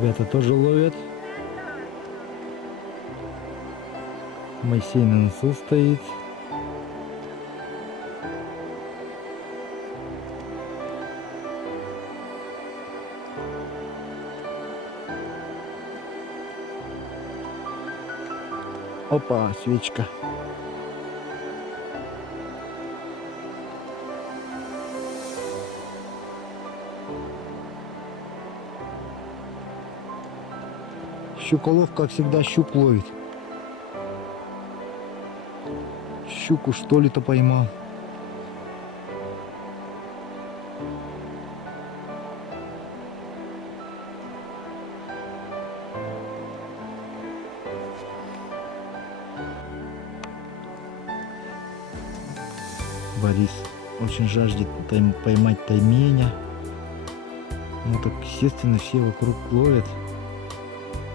Ребята тоже ловят. Моисей на носу стоит. Опа, свечка. Щуколов, как всегда, щук ловит. Щуку что ли-то поймал. Борис очень жаждет поймать тайменя. Ну так, естественно, все вокруг ловят,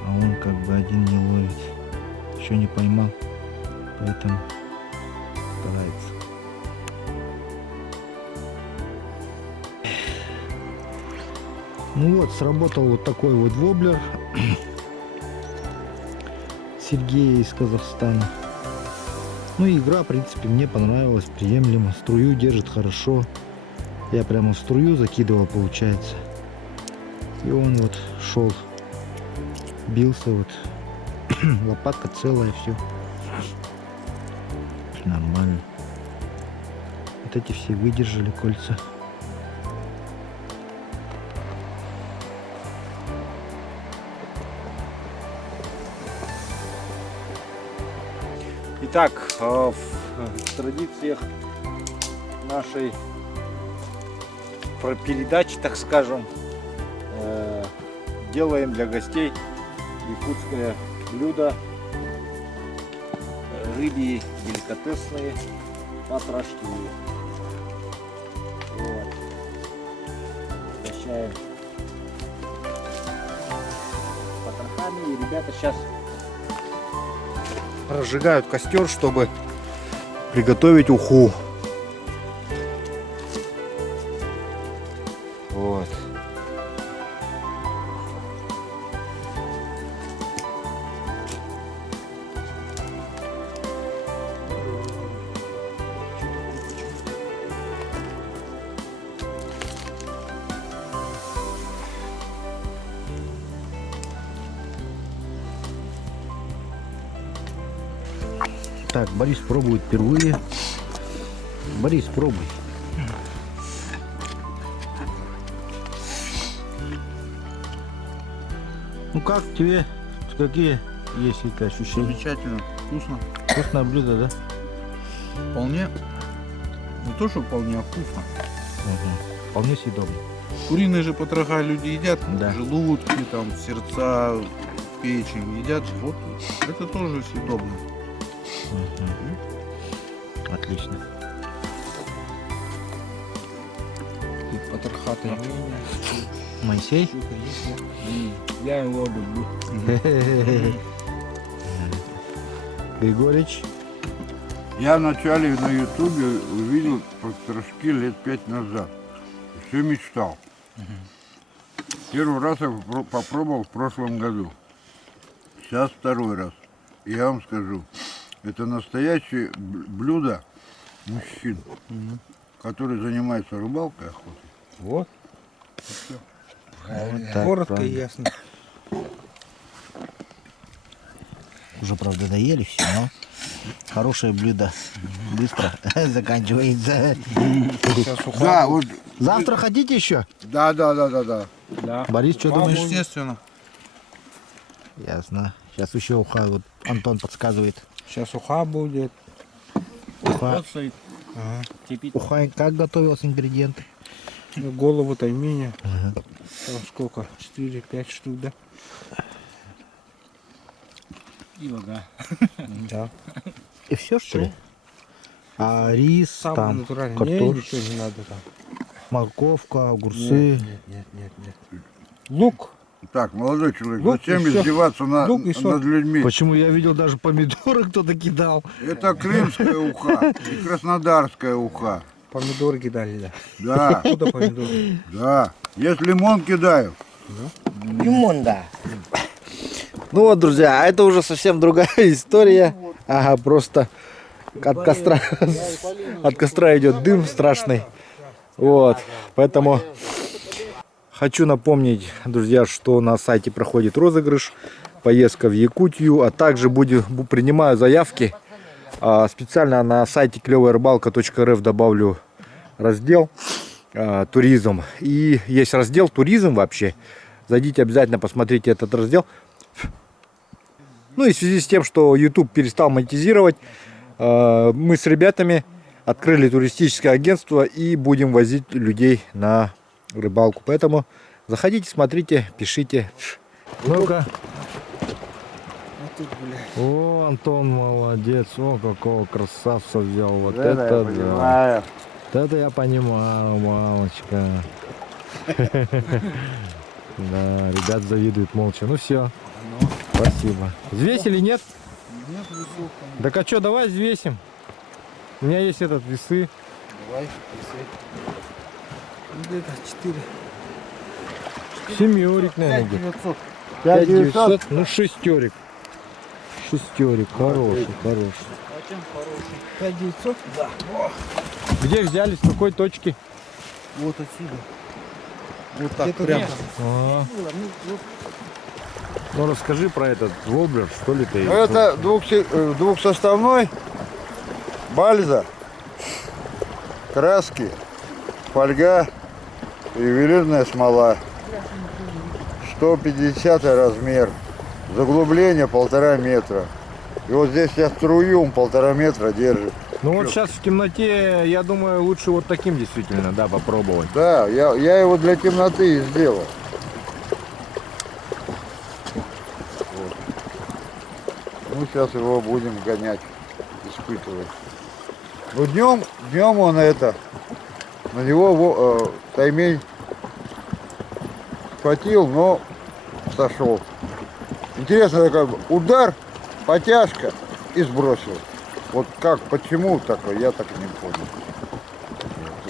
а он как бы один не ловит. Еще не поймал, поэтому старается. Ну вот, сработал вот такой вот воблер Сергея из Казахстана. Ну и игра, в принципе, мне понравилась, приемлемо. Струю держит хорошо. Я прямо в струю закидывал, получается. И он вот шел, бился вот. Лопатка целая, все. Нормально. Вот эти все выдержали кольца. Итак, в традициях нашей передачи, так скажем, делаем для гостей якутское блюдо, рыбьи деликатесные потрошки. Вот. Угощаем потрохами, и ребята сейчас разжигают костер, чтобы приготовить уху. Вот. Так, Борис пробует впервые. Борис, пробуй. Ну как тебе? Какие есть какие-то ощущения? Замечательно, вкусно. Вкусное блюдо, да? Вполне, не то что вполне, а вкусно. Угу. Вполне съедобно. Куриные же потроха люди едят, Да. желудки, там, сердца, печень едят. Вот это тоже съедобно. Угу. Отлично. Потроха тайменя. Моисей? Я его люблю. Григорич? Я вначале на ютубе увидел потрошки лет 5 назад. Все мечтал. Первый раз я попробовал в прошлом году. Сейчас второй раз. И я вам скажу, это настоящее блюдо мужчин, которые занимаются рыбалкой, охотой. Вот. Вот так, Коротко правда. и ясно. Уже, правда, доели все, но хорошее блюдо быстро заканчивается. Да, вот, Завтра хотите еще? да. Да. Борис, что думаешь? Естественно. Ясно. Сейчас еще уха, вот Антон подсказывает. Сейчас уха будет. Уха, Вот стоит. Ага. Кипит. уха как готовилась, ингредиенты? Голову тайменя. Ага. Там сколько? 4-5 штук, да? И вага. Да. И все, что ли? А рис, Самый там, натуральный. Не, картошка, ничего не надо там. морковка, огурцы. Нет. Лук. Так, молодой человек, Лук зачем и всё. издеваться Лук и соль. над людьми? Почему я видел, даже помидоры кто-то кидал? Это крымская уха и краснодарская уха. Помидоры кидали, да. Да, Куда помидоры? да. Есть лимон кидаю. Юмонда. Ну вот, друзья, а это уже совсем другая история. Ага, просто от костра идет дым страшный. Вот, поэтому хочу напомнить, друзья, что на сайте проходит розыгрыш, поездка в Якутию, а также принимаю заявки. Специально на сайте клёвая-рыбалка.рф добавлю раздел туризм. И есть раздел туризм вообще. Зайдите обязательно, посмотрите этот раздел. Ну и в связи с тем, что YouTube перестал монетизировать, мы с ребятами открыли туристическое агентство и будем возить людей на рыбалку. Поэтому заходите, смотрите, пишите. Ну-ка. О, Антон молодец. О, какого красавца взял. Вот это да. Вот это я понимаю, мамочка. Да, ребят завидуют молча. Ну все. Спасибо. Взвесили, нет? Нет, весов. Так а что, давай взвесим. У меня есть этот весы. Давай, весы. Вот это 4. Семерик, наверное, где. 900. 5900, ну шестерик. Шестерик, хороший, хороший. 5900? Да. Где взяли, с какой точки? Вот отсюда. Вот так, Где-то прямо. рядом. А, ну расскажи про этот воблер, что ли ты? Ну, это двухсоставной бальза, краски, фольга, ювелирная смола, 150 размер, заглубление 1,5 метра. И вот здесь я струю, он 1,5 метра держит. Ну вот сейчас в темноте, я думаю, лучше вот таким действительно, да, попробовать. Да, я его для темноты и сделал. Вот. Ну, сейчас его будем гонять, испытывать. Ну, днем он на него таймень хватил, но сошел. Интересно, такой удар, потяжка и сбросил. Вот как, почему такое, я так и не понял.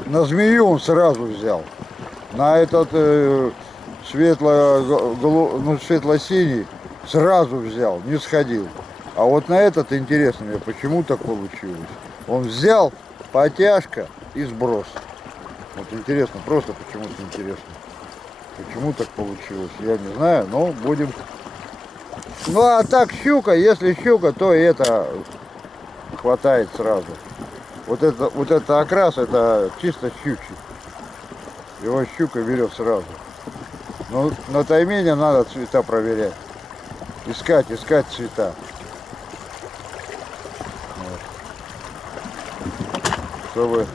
На змею он сразу взял. На этот светло-синий сразу взял, не сходил. А вот на этот интересно мне, почему так получилось. Он взял, потяжка и сброс. Вот интересно, просто почему-то интересно. Почему так получилось, я не знаю, но будем. Ну а так щука, если щука, то и это хватает сразу. Вот это окрас, это чисто щучий. Его щука берет сразу. Но на таймене надо цвета проверять. Искать цвета. Вот. Чтобы.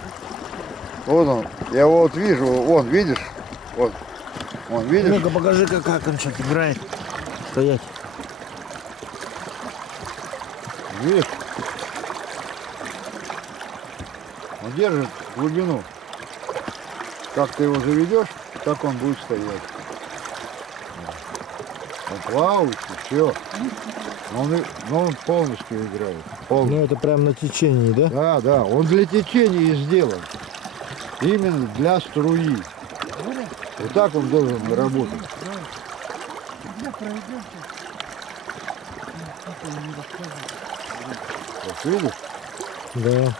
Вот он. Я его вот вижу, вон, видишь? Вот. Вон, видишь? Ну-ка покажи, как он что-то играет. Стоять. Видишь? Он держит глубину. Как ты его заведешь, так он будет стоять. Он плавающий, все. Но он полностью играет. Ну это прям на течении, да? Да, он для течения и сделан. Именно для струи. Вот так он должен работать. Вот видишь? Да.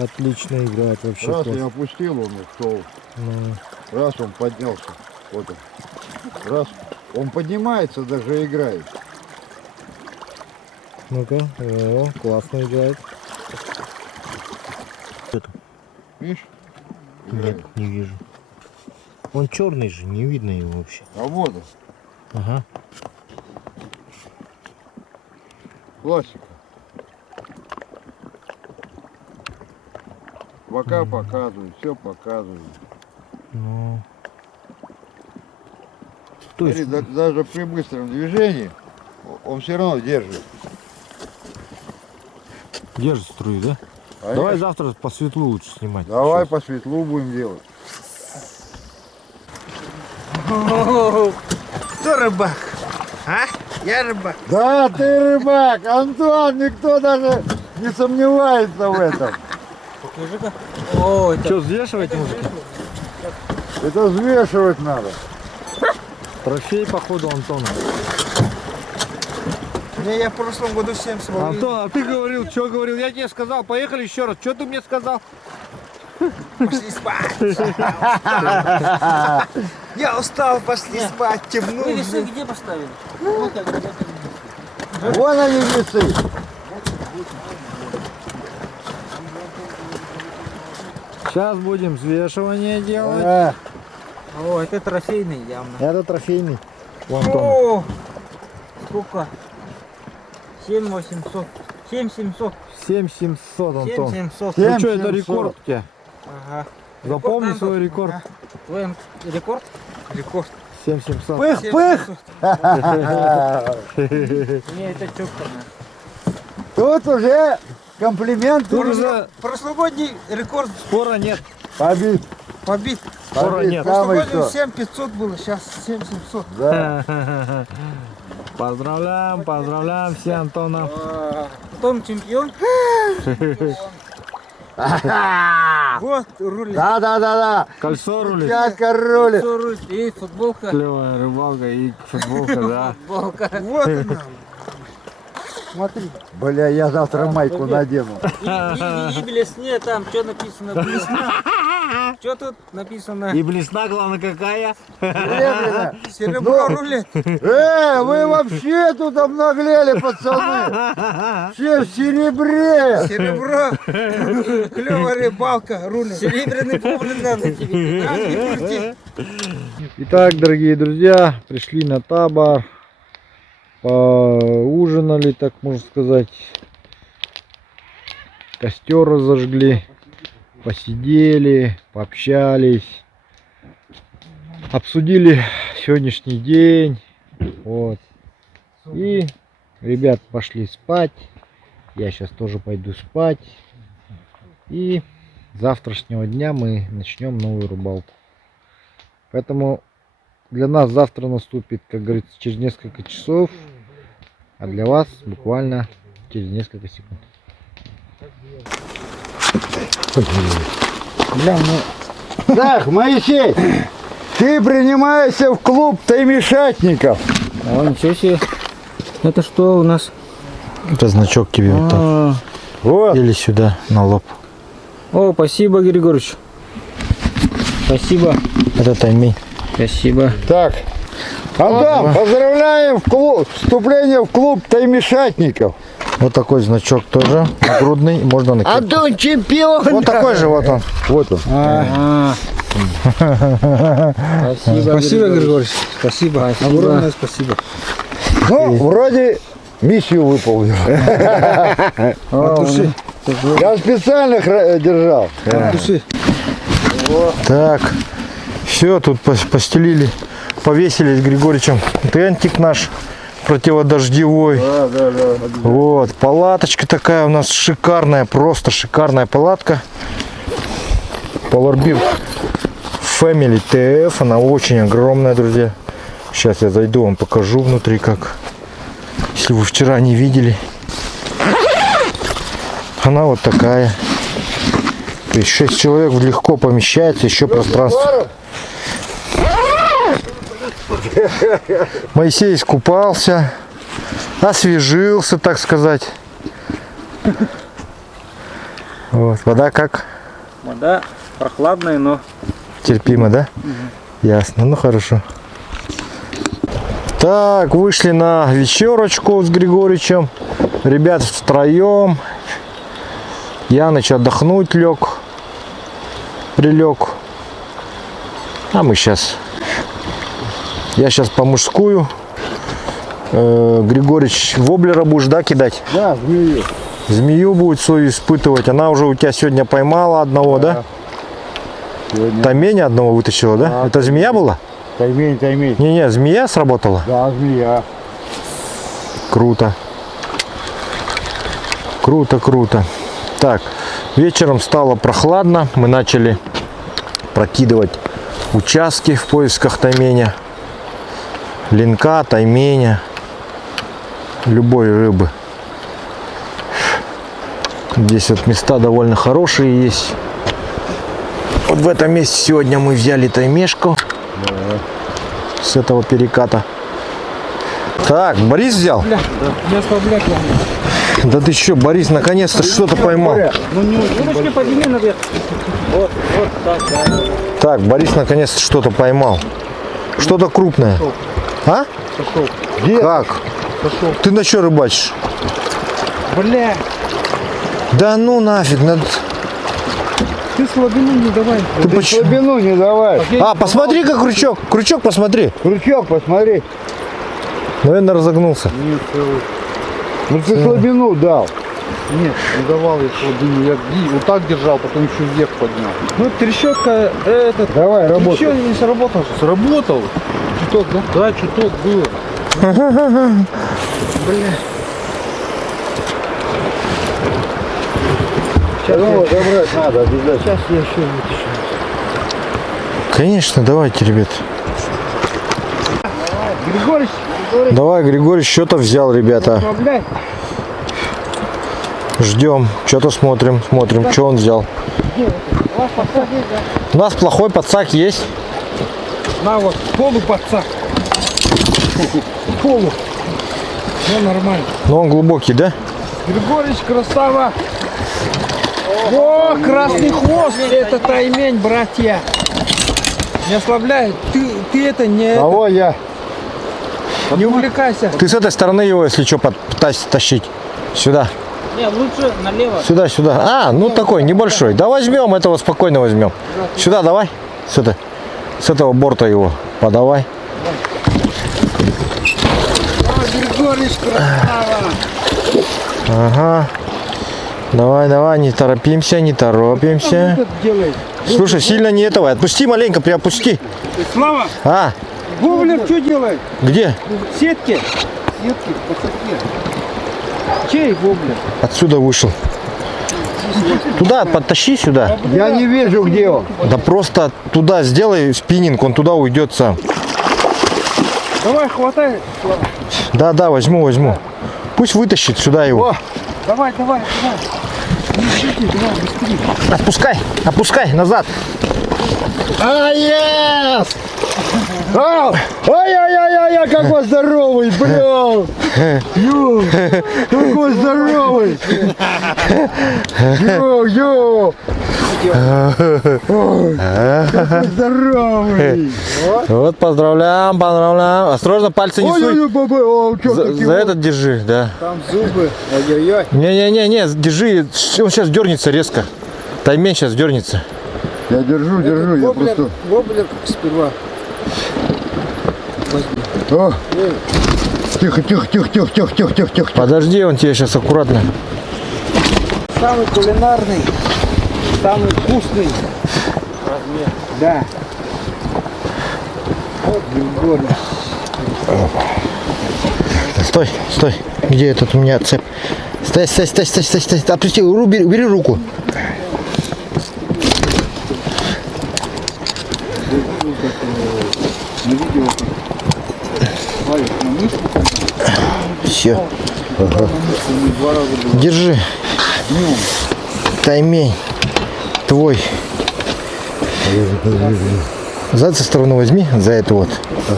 Отлично играет вообще. Раз класс. я опустил, он ушел. Ну, Раз он поднялся. Вот он. Раз. Он поднимается, даже играет. ну-ка, о, классно играет. Видишь? Нет, не вижу. Он черный же, не видно его вообще. А вот он. Ага. Классика. Бока показывают, все показывают. Ну. То есть, Смотри, даже при быстром движении он все равно держит. держит струю, да? Конечно. Давай завтра по светлу лучше снимать. Давай Сейчас. по светлу будем делать. Кто рыбак? А? Я рыбак. Да, ты рыбак, Антон, никто даже не сомневается в этом. Покажи-ка. О, это Что, взвешивать мужики? Это взвешивать надо. Трофей, походу, Антона. Не, я в прошлом году 7 словил. Антон, а ты говорил, что говорил? Я тебе сказал, поехали еще раз. Что ты мне сказал? Пошли спать. Я устал, пошли спать, темно. Вы весы где поставили? Вот так, вот так. Вон они весы. Сейчас будем взвешивание делать. О, это трофейный явно. Это трофейный. У Антона. О, сколько? 7800. 7700. 7700, Антон. 7700. Ну что, это рекорд у тебя? Ага. Запомни Рекорд, свой Антон. рекорд. Твой рекорд? Рекорд. 7700. Пых, пых. Не, это чокорно. Тут уже комплимент. Тут уже Прошлогодний рекорд спора нет. Побит. побит. Спора Побит. нет. Самый Прошлогодний что. 7500 было, сейчас 7700. Да. Поздравляем, поздравляем все Антона. Потом чемпион. Вот рулит. Да. Кольцо рулит. Пятка рулит. Всё рулит. И футболка. Клевая рыбалка и футболка, да. Футболка. Вот она. Смотри. Бля, я завтра майку надену. И блесне там, что написано? Что тут написано? И блесна, главное, какая? Серебряная. Серебро рулет. Вы вообще тут обнаглели, пацаны. Все в серебре. Серебро. Клевая рыбалка рулит. Серебряный бублик надо тебе. А, не крути. Итак, дорогие друзья, пришли на табор, поужинали, так можно сказать, костер разожгли, посидели, пообщались, обсудили сегодняшний день, вот, и ребят пошли спать, я сейчас тоже пойду спать, и с завтрашнего дня мы начнем новую рыбалку. Поэтому для нас завтра наступит, как говорится, через несколько часов, а для вас буквально через несколько секунд. Так, Моисей, ты принимаешься в клуб таймишатников. О, ничего себе. Это что у нас? Это значок тебе вот так. Вот. Или сюда, на лоб. О, спасибо, Григорьевич. Спасибо. Это таймень. Спасибо. Так, Антон, поздравляем в клуб, вступление в клуб таймишатников. Вот такой значок тоже нагрудный, можно накинуть. Антон чемпион. Вот такой же вот он. Вот он. Спасибо, Григорьевич. Спасибо. Огромное спасибо. Ну, вроде миссию выполнил. От души. Я специально держал. От души. Так, все, тут постелили, повесили с Григорьевичем тентик наш противодождевой. Да. Вот, палаточка такая у нас шикарная, просто шикарная палатка. Powerbeer Family TF, она очень огромная, друзья. Сейчас я зайду, вам покажу внутри как. Если вы вчера не видели. Она вот такая. То есть 6 человек легко помещается, еще пространство. Моисей искупался, освежился, так сказать. Вот, вода как? Вода прохладная, но Терпимо, да? Ясно, ну хорошо. Так, вышли на вечерочку с Григорьевичем. Ребят втроем. Яныч отдохнуть прилег. А мы сейчас. Я сейчас по мужскую. Григорьевич, воблера будешь, да, кидать? Да, змею. Змею будет свою испытывать. Она уже у тебя сегодня поймала одного, да? Сегодня. Таймень одного вытащила, да? Да. Это змея была? Таймень. Не, змея сработала? Да, змея. Круто. Круто. Так, вечером стало прохладно. Мы начали прокидывать участки в поисках тайменя. Линка, тайменя. Любой рыбы. Здесь вот места довольно хорошие есть. Вот в этом месте сегодня мы взяли таймешку. с этого переката. Так, Борис взял? Не ослабляй. Да ты что, Борис, наконец-то что-то поймал. Удочки подними наверх. Вот, так, да. Так, Борис наконец-то что-то поймал. Что-то крупное. А? Как? Ты на что рыбачишь? Бля, Да ну нафиг, надо... ты слабину не давай. Ты почему? Слабину не давай. А, посмотри, как крючок. Крючок посмотри. Крючок посмотри. Наверное, разогнулся. Ну ты слабину дал. Нет, не давал я слабину. Я вот так держал, потом еще вверх поднял. Ну, трещотка, этот, Давай, работай. еще не сработал. Сработал? Чуток, да? Да, чуток было. Ну, забрать надо обязательно. Сейчас я еще вытащу. Конечно, давайте, ребят. Григорий, Давай, Григорий что-то взял, ребята. ослабляй. Ждем. Что-то смотрим, что он взял. У нас плохой подсак есть. На вот, полуподсак. Полу. Ну, нормально. Но он глубокий, да? Григорьевич, красава. О, красный хвост. Это таймень, братья. Не ослабляй. Ты это не, Кого я? не увлекайся. Ты с этой стороны его, если что, тащить. Сюда. Не, лучше налево. Сюда, сюда. А, ну такой небольшой. Да возьмем этого, спокойно возьмем. Сюда давай. С этого борта его подавай. Григорьевич, красава. Ага. Давай, не торопимся, не торопимся. Что делает? Слушай, сильно не этого. Отпусти маленько, приопусти. Слава, А, Воблер что делает? где? Сетки. Сетки, подсаки. Чей воблер? Отсюда вышел. Туда подтащи сюда. Я не вижу, где он. Да просто туда сделай спиннинг, он туда уйдет сам. Давай, хватай, Слава. Да, возьму. Пусть вытащит сюда его. Давай. Давай, быстрее. Опускай назад. Yes! Ай-яй-яй-яй, какой здоровый, блин! Ё, какой здоровый! Ё! Какой здоровый! Вот, поздравляем. Осторожно, пальцы не суй. Ой-ой-ой, За этот держи, да. Там зубы. Ой-ой-ой. Не, держи. Он сейчас дернется резко. Таймень сейчас дернется. Я держу, я просто... Воблер сперва. О! Тихо. Подожди, он тебе сейчас аккуратно. Самый кулинарный, самый вкусный размер. Да. Вот Григорий. Стой. Где этот у меня цепь? Стой. Опусти, убери руку. Все. Держи. Таймень твой. За эту сторону возьми, за эту вот.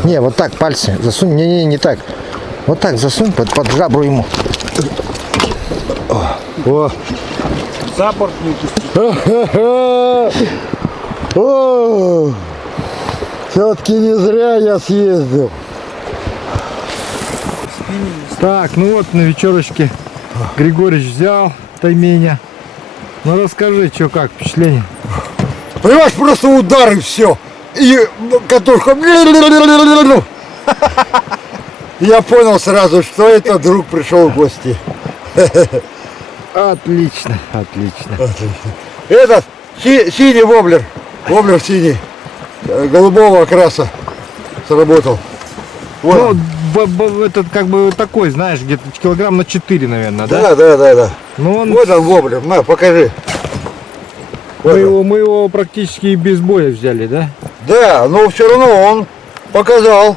Не, вот так пальцы засунь. Не так. Вот так засунь под жабру ему. О! О! Все-таки не зря я съездил. Так, ну вот на вечерочке Григорьевич взял тайменя. Ну расскажи, что как, впечатление? Понимаешь, просто удар и все. И катушка. Я понял сразу, что это друг пришел в гости. Отлично. Этот синий воблер. Воблер синий. Голубого окраса сработал. Вот. Ну, этот как бы такой, знаешь, где-то килограмм на 4, наверное, да? Да. Ну он, Вот он воблер. На, покажи. Вот он. мы его практически и без боя взяли, да? Да, но все равно он показал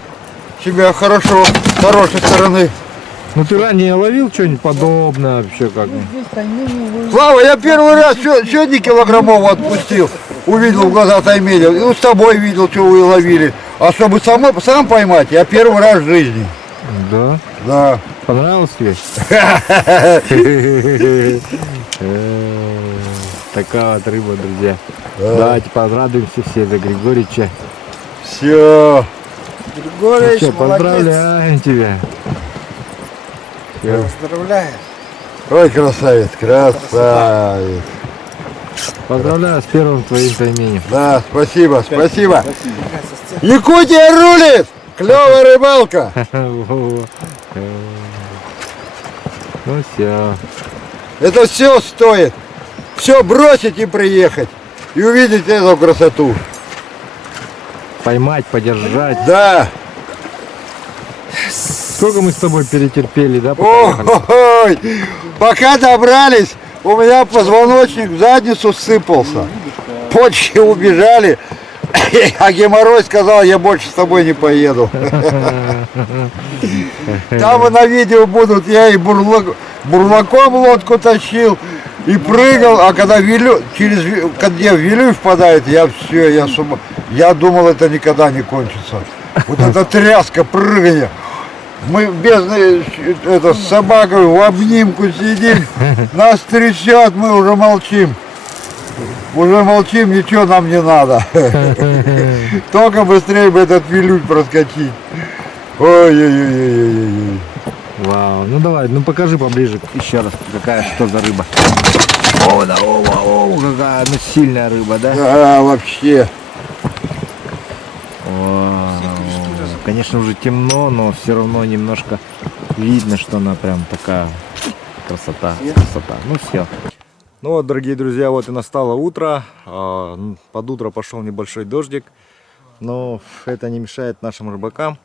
себя хорошо, с хорошей стороны. Ну ты ранее ловил что-нибудь подобное вообще как? Слава, я первый раз сегодня килограммового отпустил. Увидел в глаза тайменя. Ну, с тобой видел, что вы ловили. А чтобы сам поймать, я первый раз в жизни. Да? Да. Понравилось тебе? Такая вот рыба, друзья. Давайте порадуемся все за Григорича. Все. Григорьевич, Все, молодец. поздравляем тебя. Всё. Поздравляю. Ой, красавец, красавец. Поздравляю с первым твоим именем. Да, спасибо, спасибо. Якутия рулит! Клевая рыбалка. Ну все. Это все стоит. Все бросить и приехать. И увидеть эту красоту. Поймать, подержать. Да. Сколько мы с тобой перетерпели, да? пока ехали? Ой, пока добрались, у меня позвоночник в задницу сыпался. Почки убежали. А геморрой сказал, я больше с тобой не поеду. Там и на видео будут, я и бурлаком лодку тащил, и прыгал, а когда когда в Вилюй впадает, я все, я думал, это никогда не кончится. Вот эта тряска, прыгание. Мы с собакой в обнимку сидим, нас трясет, мы уже молчим. Уже молчим, ничего нам не надо. Только быстрее бы этот Вилюй проскочить. Ой-ой-ой-ой-ой-ой. Вау, ну давай, ну покажи поближе еще раз, что за рыба. О, да, о, какая, ну сильная рыба, да? Да, вообще. Конечно, уже темно, но все равно немножко видно, что она прям такая красота. Ну все. Ну вот, дорогие друзья, вот и настало утро. Под утро пошел небольшой дождик, но это не мешает нашим рыбакам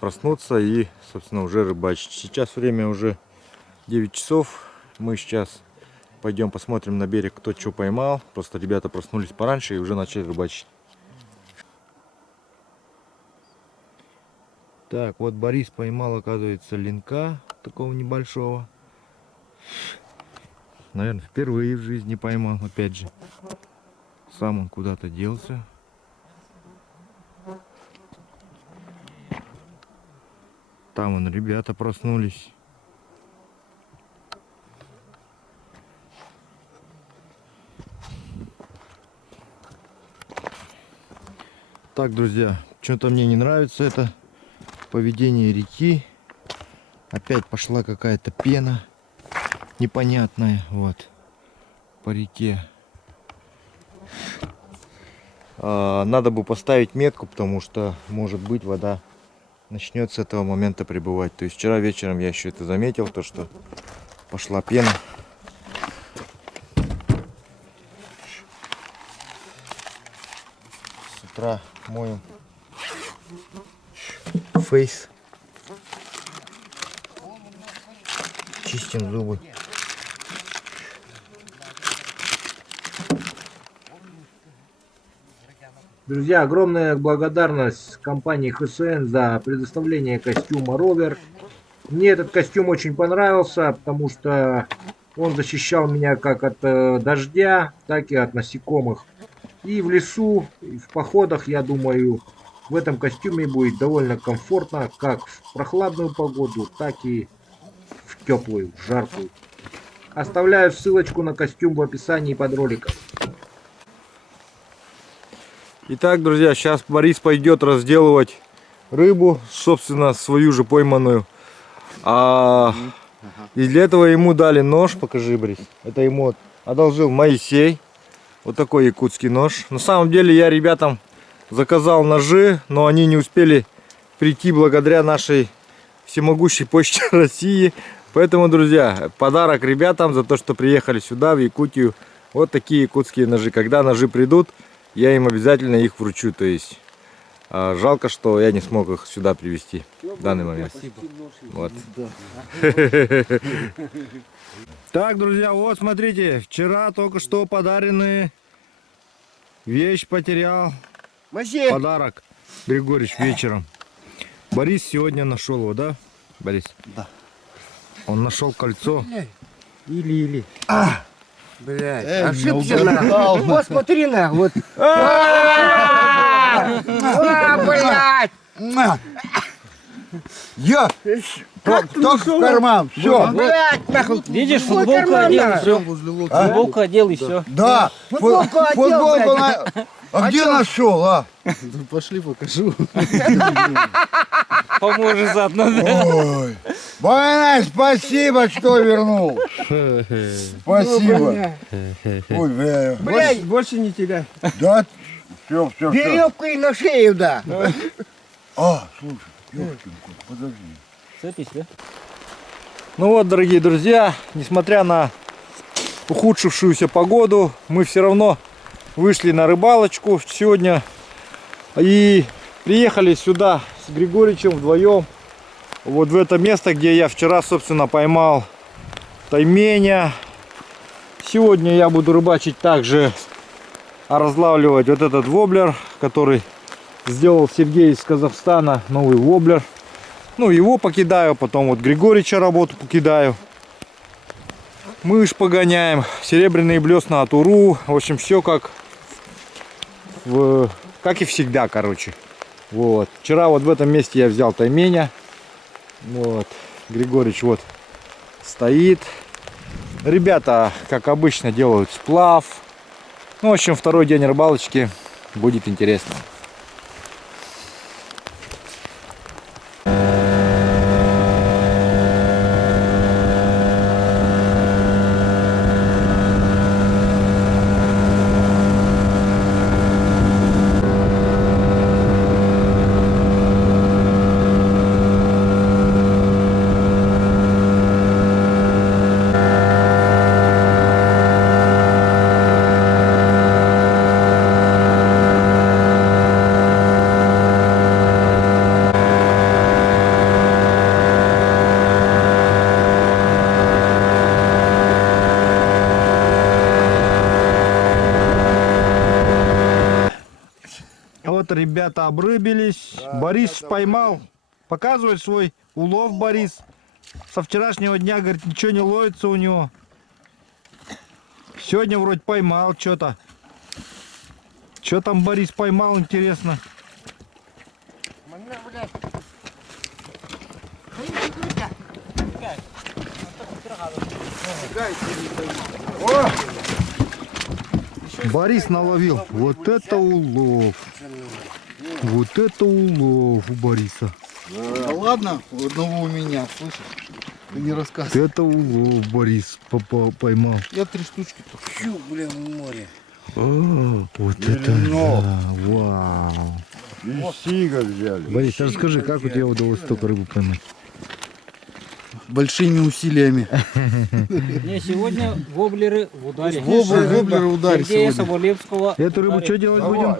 проснуться и, собственно, уже рыбачить. Сейчас время уже 9 часов. Мы сейчас пойдем посмотрим на берег, кто что поймал. Просто ребята проснулись пораньше и уже начали рыбачить. Так, вот Борис поймал, оказывается, линка такого небольшого. Наверное, впервые в жизни поймал, опять же. Сам он куда-то делся. Там вон ребята проснулись. Так, друзья, что-то мне не нравится это поведение реки. Опять пошла какая-то пена непонятная, вот, по реке. Надо бы поставить метку, потому что, может быть, вода начнет с этого момента прибывать. То есть вчера вечером я еще это заметил, то что пошла пена. С утра моем фейс, чистим зубы. Друзья, огромная благодарность компании ХСН за предоставление костюма Ровер. Мне этот костюм очень понравился, потому что он защищал меня как от дождя, так и от насекомых. И в лесу, и в походах, я думаю, в этом костюме будет довольно комфортно, как в прохладную погоду, так и в теплую, в жаркую. Оставляю ссылочку на костюм в описании под роликом. Итак, друзья, сейчас Борис пойдет разделывать рыбу, собственно, свою же пойманную. И для этого ему дали нож. Покажи, Борис. Это ему одолжил Моисей. Вот такой якутский нож. На самом деле я ребятам заказал ножи, но они не успели прийти благодаря нашей всемогущей почте России. Поэтому, друзья, подарок ребятам за то, что приехали сюда, в Якутию. Вот такие якутские ножи. Когда ножи придут, я им обязательно их вручу. То есть жалко, что я не смог их сюда привезти в данный момент. Вот. Так, друзья, вот смотрите, вчера только что подаренные вещь потерял. Подарок Григорьевич вечером. Борис сегодня нашел его, да, Борис? Да. Он нашел кольцо. Или. Блядь, ошибся. Вот смотри на, вот. Блядь! Я только в карман, все. Видишь, футболку одел, все. Футболку одел и все. Да, футболку на... А где нашел, а? Пошли покажу. Поможешь заодно. Ой. Банай, спасибо, что вернул. Спасибо. Ой, бля. Блядь, больше не теряй. Да, все. Веревку и на шею, да. А, слушай, ёшкин-кот, подожди. Цепись, да? Ну вот, дорогие друзья, несмотря на ухудшившуюся погоду, мы все равно вышли на рыбалочку сегодня и приехали сюда с Григоричем вдвоем. Вот в это место, где я вчера, собственно, поймал тайменя. Сегодня я буду рыбачить также, разлавливать вот этот воблер, который сделал Сергей из Казахстана, новый воблер. Ну, его покидаю, потом вот Григорича работу покидаю. Мышь погоняем, серебряные блесна от Уру. В общем, все как и всегда, короче. Вот. Вчера вот в этом месте я взял тайменя. Вот. Григорич вот стоит. Ребята, как обычно, делают сплав. Ну, в общем, второй день рыбалочки. Будет интересно. Вот ребята обрыбились. Да, Борис поймал. Показывает свой улов, Борис. Со вчерашнего дня, говорит, ничего не ловится у него. Сегодня вроде поймал что-то. Что там Борис поймал, интересно? Борис наловил. Вот это улов. Вот это улов у Бориса. Да ладно, одного у меня, слышишь? Ты не рассказывай. Это улов Борис поймал. Я 3 штучки только. Фу, блин, в море. Вот это да, вау. И сига взяли. Борис, расскажи, как у тебя удалось столько рыбы поймать? Большими усилиями. Не, сегодня воблеры в ударе. Воблеры ударили Сергея сегодня. Соболевского. Эту рыбу что делать будем?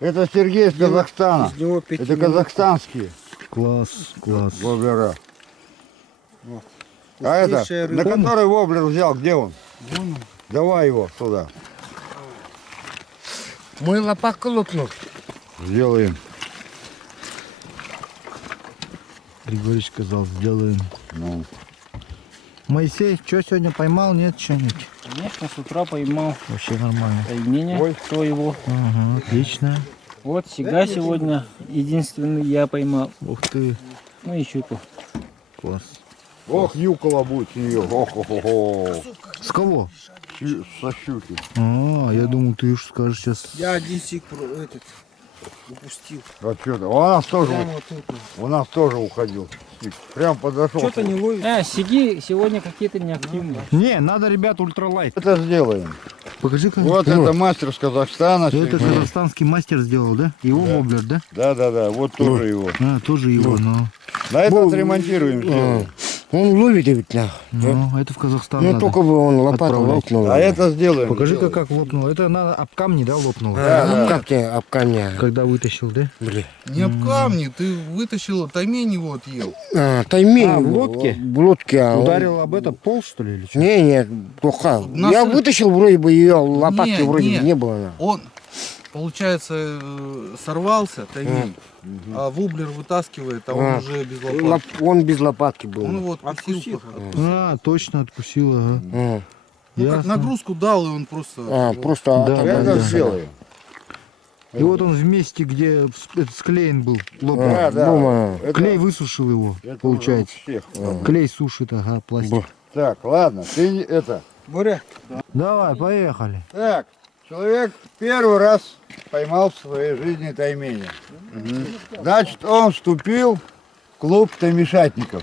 Это Сергей из Казахстана. Из него 5 Это казахстанские Класс, класс. воблера. А это, на который воблер взял, где он? Давай его сюда. Мой лопатку лопнул. Сделаем. Григорий сказал, сделаем. Ну. Моисей, что сегодня поймал? Нет, что-нибудь? Конечно, с утра поймал Вообще нормально. тайменя своего. Ага, отлично. Вот сега сегодня единственный я поймал. Ух ты, Ну и щуку. класс. Ох, юкола будет с нее. Ох-охо-хо. С кого? Со щуки. А, я думал, ты уж скажешь сейчас. Я один сик упустил. А что-то. У нас тоже уходил. Прям подошел. Что-то не ловит. Сиги сегодня какие-то неактивные. Не, надо, ребят, ультралайт. Это сделаем. Покажи, как. Вот это мастер с Казахстана. Это казахстанский мастер сделал, да? Его воблер, да? Да. Вот тоже его. А, тоже его, но. На это отремонтируем все. Он ловит ведь, да. Ну, это в Казахстан Ну надо. только бы он лопату отправлять. лопнул. А это сделаем. Покажи-ка, как лопнуло. Это надо об камни, да, лопнуло? Как тебе об камня? Когда вытащил, да? Блин. Не об камни, ты вытащил, таймень его отъел. Таймень. А, в лодке? В лодке. Ударил об это пол, что ли, или что? Не, только. Нас- Я вытащил, вроде бы ее лопатки вроде не. бы не было. Он, получается, сорвался, таймень, а воблер вытаскивает, а он уже без лопатки. Он без лопатки был. Он его откусил. А, точно откусил, ага. А, Ну, как Ясно. нагрузку дал, и он просто... просто Да, Это да. сделаем. И вот он в месте, где склеен был лоб. Да, да. Думаю, Клей высушил его, Это получается. уже у всех. Клей сушит, ага, пластик. Так, ладно, ты это. Буря. Давай, поехали. Так, человек первый раз поймал в своей жизни тайменя. Значит, он вступил в клуб таймишатников.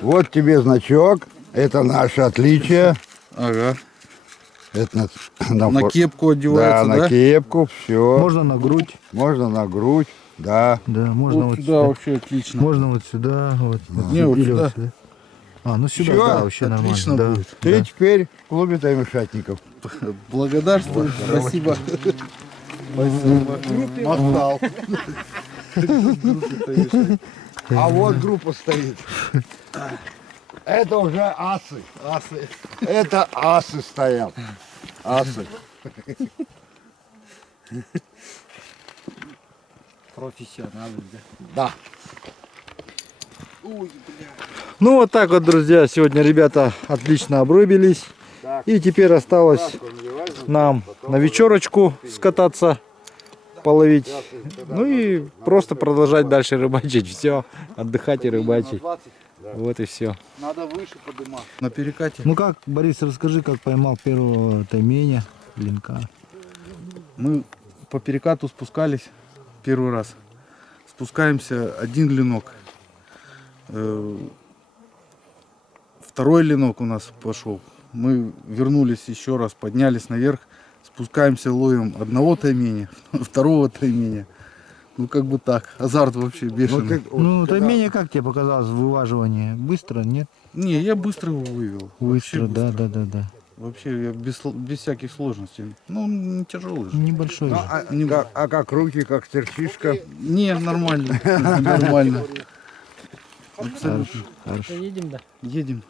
Вот тебе значок. Это наше отличие. Ага. Это На кепку одевается, да, да? на кепку, все. Можно на грудь. Можно на грудь, да. Да, можно вот сюда сюда. вообще отлично. Можно вот сюда, вот. Не, вот Или сюда. вот сюда. А, ну сюда, Всё, да, вообще отлично нормально. будет. Да, Ты да. теперь в клубе таймишатников. Благодарствую, спасибо. Настал. А вот группа стоит. Это уже асы. Это асы стоят. Асы. Профессионалы, да. Да. Ну вот так вот, друзья, сегодня ребята отлично обрубились. И теперь осталось нам на вечерочку скататься, половить. Ну и просто продолжать дальше рыбачить. Все, отдыхать и рыбачить. Вот и все. Надо выше поднимать. На перекате. Ну как, Борис, расскажи, как поймал первого тайменя, линка. Мы по перекату спускались первый раз. Спускаемся, один ленок. Второй ленок у нас пошел. Мы вернулись еще раз, поднялись наверх. Спускаемся, ловим одного тайменя, второго тайменя. Ну как бы так. Азарт вообще бешеный. Ну, тайменя как тебе показалось в вываживании? Быстро, нет? Не, я быстро его вывел. Быстро, Вообще да, да, да, да. Вообще я без всяких сложностей. Ну, он не тяжелый же. Небольшой. же. А как руки, как стерчишка? Не, нормально. Нормально. Абсолютно. Хорошо. Едем, да. Едем.